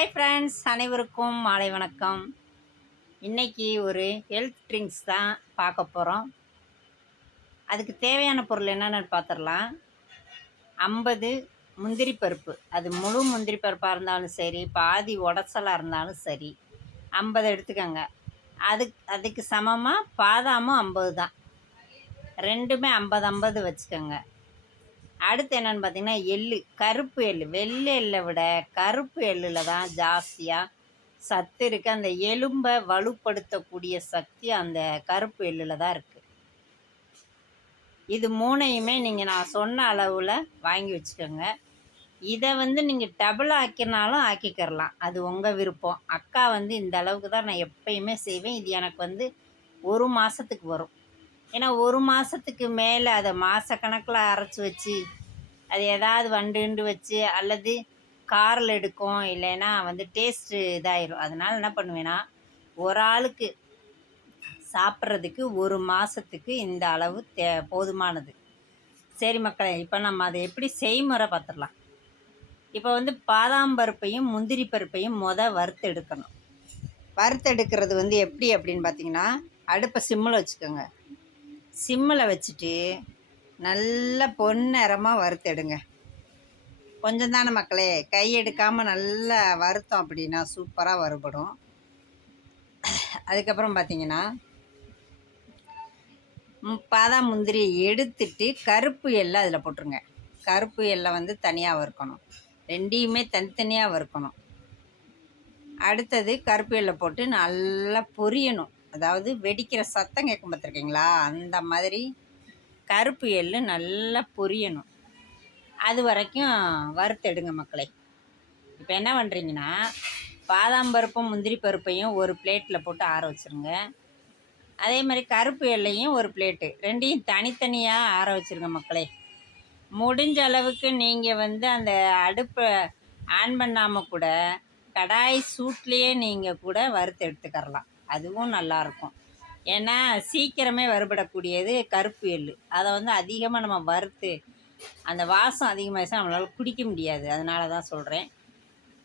Hi friends, அனைவருக்கும் மாலை வணக்கம். இன்றைக்கி ஒரு ஹெல்த் ட்ரிங்க்ஸ் தான் பார்க்க போகிறோம். அதுக்கு தேவையான பொருள் என்னென்னு பார்த்துடலாம். 50 முந்திரி பருப்பு, அது முழு முந்திரி பருப்பாக இருந்தாலும் சரி, பாதி உடச்சலாக இருந்தாலும் சரி, 50 எடுத்துக்கோங்க. அதுக்கு சமமாக பாதாமும் 50 தான், ரெண்டுமே 50 50 வச்சுக்கோங்க. அடுத்து என்னென்னு பார்த்தீங்கன்னா, எள்ளு, கருப்பு எள்ளு. வெள்ளை எள்ளை விட கருப்பு எள்ளில் தான் ஜாஸ்தியாக சத்து இருக்குது. அந்த எலும்பை வலுப்படுத்தக்கூடிய சக்தி அந்த கருப்பு எள்ளில் தான் இருக்குது. இது மூணையுமே நீங்கள் நான் சொன்ன அளவில் வாங்கி வச்சுக்கோங்க. இதை நீங்கள் டபுள் ஆக்கினாலும் ஆக்கிக்கிறலாம், அது உங்கள் விருப்பம். அக்கா இந்த அளவுக்கு தான் நான் எப்பயுமே செய்வேன். இது எனக்கு 1 மாதத்துக்கு வரும். ஏன்னா 1 மாதத்துக்கு மேலே அதை மாதக்கணக்கில் அரைச்சி வச்சு அது ஏதாவது வண்டு வச்சு அல்லது காரில் எடுக்கும், இல்லைன்னா டேஸ்ட்டு இதாயிரும். அதனால் என்ன பண்ணுவேன்னா, ஒரு ஆளுக்கு சாப்பிட்றதுக்கு 1 மாதத்துக்கு இந்த அளவு போதுமானது. சரி மக்களே, இப்போ நம்ம அதை எப்படி செய்முறை பார்த்துடலாம். இப்போ பாதாம் பருப்பையும் முந்திரி பருப்பையும் வறுத்து எடுக்கணும். வறுத்தெடுக்கிறது எப்படி அப்படின்னு பார்த்தீங்கன்னா, அடுப்பை சிம்மில் வச்சுக்கோங்க. சிம்மில் வச்சுட்டு நல்லா பொன்னிறமாக வறுத்தெடுங்க. கொஞ்சம் தானே மக்களே, கை எடுக்காமல் நல்லா வறுத்தோம் அப்படின்னா சூப்பராக வறுபடும். அதுக்கப்புறம் பார்த்திங்கன்னா, பாதாம் முந்திரியை எடுத்துட்டு கருப்பு எள்ளை அதில் போட்டுருங்க. கருப்பு எள்ளை தனியாக வறுக்கணும், ரெண்டையுமே தனித்தனியாக வறுக்கணும். அடுத்தது கருப்பு எள்ளை போட்டு நல்லா பொரியணும். அதாவது வெடிக்கிற சத்தம் கேட்கும் பார்த்துருக்கீங்களா, அந்த மாதிரி கருப்பு எள்ளு நல்லா பொரியணும். அது வரைக்கும் வறுத்தெடுங்க மக்களே. இப்போ என்ன பண்ணுறீங்கன்னா, பாதாம் பருப்பும் முந்திரி பருப்பையும் ஒரு பிளேட்டில் போட்டு ஆற வச்சுருங்க. அதே மாதிரி கருப்பு எள்ளையும் ஒரு பிளேட்டு, ரெண்டையும் தனித்தனியாக ஆற வச்சுருங்க மக்களே. முடிஞ்ச அளவுக்கு நீங்கள் அந்த அடுப்பை ஆன் பண்ணாமல் கூட கடாய் சூட்லேயே நீங்கள் கூட வறுத்து எடுத்துக்கரலாம், அதுவும் நல்லாயிருக்கும். ஏன்னா சீக்கிரமே வறுபடக்கூடியது கருப்பு எள்ளு. அதை அதிகமாக நம்ம வறுத்து அந்த வாசம் அதிகமாகிடுச்சா நம்மளால் குடிக்க முடியாது. அதனால தான் சொல்கிறேன்,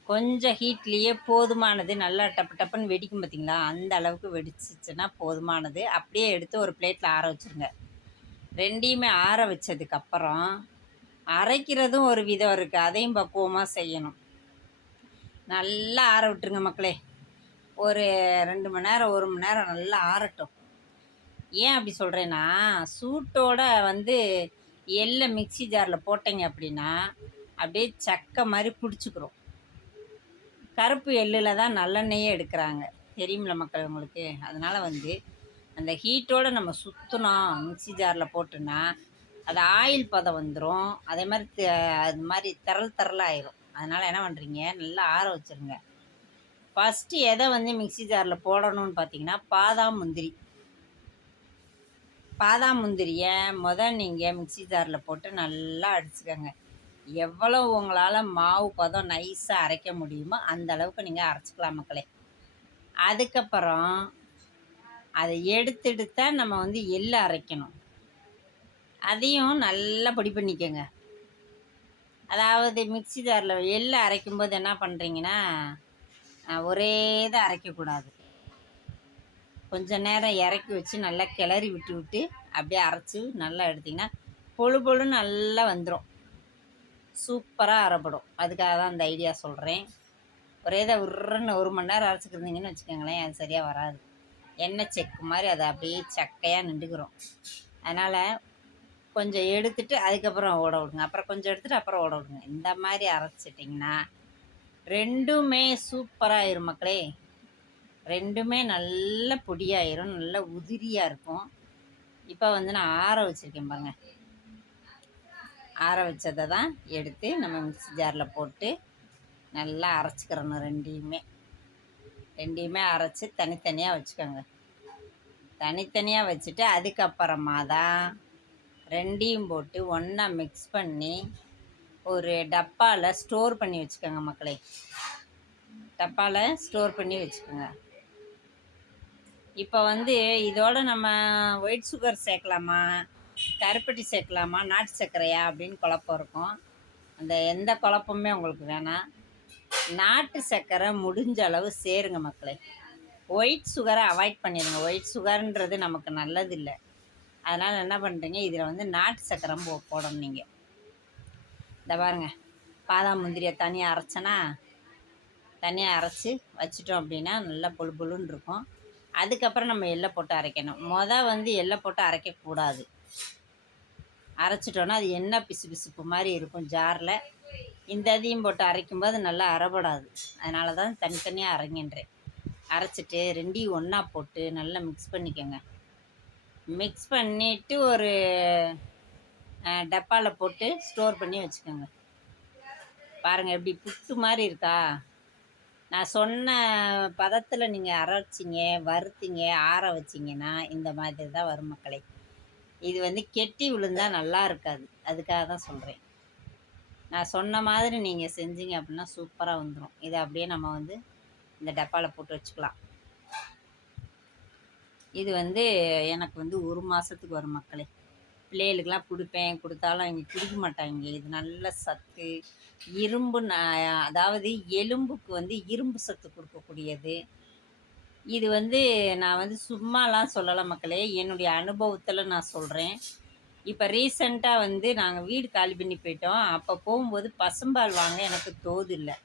கொஞ்சம் ஹீட்லேயே போதுமானது. நல்லா டப்பு டப்புன்னு வெடிக்கும் பார்த்திங்களா, அந்த அளவுக்கு வெடிச்சிச்சுன்னா போதுமானது. அப்படியே எடுத்து ஒரு பிளேட்டில் ஆற வச்சுருங்க. ரெண்டையுமே ஆற வச்சதுக்கப்புறம் அரைக்கிறதும் ஒரு விதம் இருக்குது, அதையும் பக்குவமாக செய்யணும். நல்லா ஆற விட்டுருங்க மக்களே. ஒரு 2 மணி நேரம் 1 மணி நேரம் நல்லா ஆறட்டும். ஏன் அப்படி சொல்கிறேன்னா, சூட்டோட எள்ளை மிக்சி ஜாரில் போட்டீங்க அப்படின்னா அப்படியே சக்கை மாதிரி பிடிச்சிக்கிறோம். கருப்பு எள்ளில் தான் நல்லெண்ணெயே எடுக்கிறாங்க, தெரியுமில்ல மக்கள் உங்களுக்கு. அதனால் அந்த ஹீட்டோடு நம்ம சுற்றினோம் மிக்சி ஜாரில் போட்டுன்னா அது ஆயில் பதம் வந்துடும். அதே மாதிரி அது மாதிரி திரளாயிரும். அதனால் என்ன பண்ணுறீங்க, நல்லா ஆற வச்சுருங்க. ஃபஸ்ட்டு எதை மிக்சி ஜாரில் போடணும்னு பார்த்தீங்கன்னா, பாதாம் முந்திரியை நீங்கள் மிக்சி ஜாரில் போட்டு நல்லா அடிச்சுக்கோங்க. எவ்வளோ உங்களால் மாவு பதம் நைஸாக அரைக்க முடியுமோ அந்த அளவுக்கு நீங்கள் அரைச்சிக்கலாம் மக்களே. அதுக்கப்புறம் அதை எடுத்துட்டு தான் நம்ம எள்ளு அரைக்கணும். அதையும் நல்லா பொடி பண்ணிக்கோங்க. அதாவது மிக்சி ஜாரில் எள்ளு அரைக்கும்போது என்ன பண்ணுறீங்கன்னா, ஒரே இதாக அரைக்கக்கூடாது. கொஞ்சம் நேரம் இறக்கி வச்சு நல்லா கிளறி விட்டு அப்படியே அரைச்சி நல்லா எடுத்திங்கன்னா பொழுன்னு நல்லா வந்துடும், சூப்பராக அரைப்படும். அதுக்காக தான் அந்த ஐடியா சொல்கிறேன். ஒரே இதை உருன்னு 1 மணி நேரம் அரைச்சிக்கிருந்தீங்கன்னு வச்சுக்கோங்களேன், அது சரியாக வராது. எண்ணெய் செக்கு மாதிரி அதை அப்படியே சக்கையாக நின்றுக்கிறோம். அதனால் கொஞ்சம் எடுத்துகிட்டு அதுக்கப்புறம் ஓட விடுங்க, அப்புறம் கொஞ்சம் எடுத்துகிட்டு அப்புறம் ஓட விடுங்க. இந்த மாதிரி அரைச்சிட்டிங்கன்னா ரெண்டுமே சூப்பராகிடும் மக்களே. ரெண்டுமே நல்ல பொடியாயிரும், நல்ல உதிரியாக இருக்கும். இப்போ நான் ஆற வச்சுருக்கேன் பாருங்கள். ஆற வச்சதை தான் எடுத்து நம்ம மிக்ஸி ஜாரில் போட்டு நல்லா அரைச்சிக்கிறணும். ரெண்டையுமே அரைச்சி தனித்தனியாக வச்சுக்கோங்க. தனித்தனியாக வச்சுட்டு அதுக்கப்புறமா தான் ரெண்டையும் போட்டு ஒன்றா மிக்ஸ் பண்ணி ஒரு டப்பாவில் ஸ்டோர் பண்ணி வச்சுக்கோங்க மக்களே. டப்பாவில் ஸ்டோர் பண்ணி வச்சுக்கோங்க. இப்போ இதோட நம்ம ஒயிட் சுகர் சேர்க்கலாமா, கருப்பட்டி சேர்க்கலாமா, நாட்டு சர்க்கரையா அப்படின்னு குழப்பம் இருக்கும். அந்த எந்த குழப்பமே உங்களுக்கு வேணாம். நாட்டு சர்க்கரை முடிஞ்ச அளவு சேருங்க மக்களே. ஒயிட் சுகரை அவாய்ட் பண்ணிடுங்க. ஒயிட் சுகர்ன்றது நமக்கு நல்லதில்லை. அதனால் என்ன பண்ணுறீங்க, இதில் வந்து நாட்டு சர்க்கரை போடணும் நீங்கள். இந்த பாருங்க, பாதாம் முந்திரியை தனியாக அரைச்சனா, தனியாக அரைச்சி வச்சிட்டோம் அப்படின்னா நல்லா பொழு பொழுன்னு இருக்கும். அதுக்கப்புறம் நம்ம எள்ளை போட்டு அரைக்கணும். வந்து எள்ளை போட்டு அரைக்கக்கூடாது. அரைச்சிட்டோன்னா அது எண்ணெய் பிசு பிசுப்பு மாதிரி இருக்கும் ஜாரில். இந்த இதையும் போட்டு அரைக்கும்போது நல்லா அரைப்படாது. அதனால தான் தனித்தனியாக அரைங்கன்றேன். அரைச்சிட்டு ரெண்டையும் ஒன்றா போட்டு நல்லா மிக்ஸ் பண்ணிக்கோங்க. மிக்ஸ் பண்ணிவிட்டு ஒரு டப்பாவில் போட்டு ஸ்டோர் பண்ணி வச்சுக்கோங்க. பாருங்கள் எப்படி புட்டு மாதிரி இருக்கா. நான் சொன்ன பதத்தில் நீங்கள் அரைச்சிங்க, வறுத்தீங்க, ஆற வச்சிங்கன்னா இந்த மாதிரி தான் வரும் மக்களே. இது வந்து கெட்டி விழுந்தால் நல்லா இருக்காது. அதுக்காக தான் சொல்கிறேன். நான் சொன்ன மாதிரி நீங்கள் செஞ்சீங்க அப்படின்னா சூப்பராக வந்துடும். இதை அப்படியே நம்ம வந்து இந்த டப்பாவில் போட்டு வச்சுக்கலாம். இது வந்து எனக்கு வந்து 1 மாதத்துக்கு வரும் மக்களே. பிள்ளைகளுக்கெல்லாம் கொடுப்பேன். கொடுத்தாலும் அவங்க குடிக்க மாட்டாங்க. இது நல்ல சத்து, இரும்பு, அதாவது எலும்புக்கு வந்து இரும்பு சத்து கொடுக்கக்கூடியது. இது வந்து நான் வந்து சும்மாலாம் சொல்லலை மக்களே, என்னுடைய அனுபவத்தில் நான் சொல்கிறேன். இப்போ ரீசெண்டாக வந்து நாங்கள் வீடு காலி பண்ணி போயிட்டோம். அப்போ போகும்போது பசும்பால் வாங்க எனக்கு தோது இல்லை.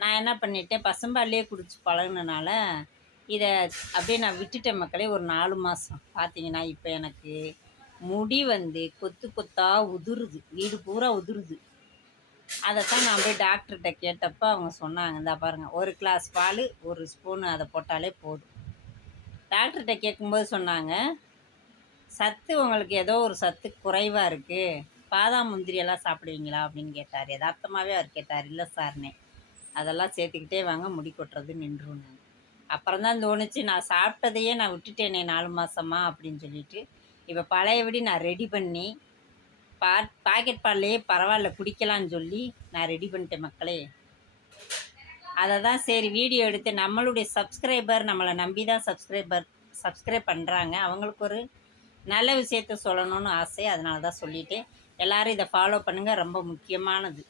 நான் என்ன பண்ணிட்டேன், பசும்பால்லே குடிச்சு பழகுனனால இதை அப்படியே நான் விட்டுட்டேன் மக்களே. ஒரு 4 மாதம் பார்த்தீங்கன்னா இப்போ எனக்கு முடி வந்து கொத்து கொத்தாக உதிருது, வீடு பூரா உதிருது. அதைத்தான் நான் போய் டாக்டர்கிட்ட கேட்டப்போ அவங்க சொன்னாங்க, இந்த பாருங்கள், 1 கிளாஸ் பால் 1 ஸ்பூனு அதை போட்டாலே போதும். டாக்டர்கிட்ட கேட்கும்போது சொன்னாங்க, சத்து உங்களுக்கு ஏதோ ஒரு சத்து குறைவாக இருக்குது, பாதாம் முந்திரியெல்லாம் சாப்பிடுவீங்களா அப்படின்னு கேட்டார். யதார்த்தமாகவே அவர் கேட்டார். இல்லை சார்னே, அதெல்லாம் சேர்த்துக்கிட்டே வாங்க, முடி கொட்டுறது நின்றும். அப்புறம் தான் தோணுச்சு, நான் சாப்பிட்டதையே நான் விட்டுட்டேனே 4 மாதமா அப்படின்னு சொல்லிட்டு, இப்போ பழையபடி நான் ரெடி பண்ணி பாக்கெட் பால்லையே பரவாயில்ல குடிக்கலான்னு சொல்லி நான் ரெடி பண்ணிட்டேன் மக்களே. அதை தான் சரி வீடியோ எடுத்து நம்மளுடைய சப்ஸ்கிரைபர் நம்மளை நம்பி தான் சப்ஸ்கிரைப் பண்ணுறாங்க. அவங்களுக்கு ஒரு நல்ல விஷயத்த சொல்லணும்னு ஆசை. அதனால தான் சொல்லிவிட்டேன். எல்லோரும் இதை ஃபாலோ பண்ணுங்கள். ரொம்ப முக்கியமானது.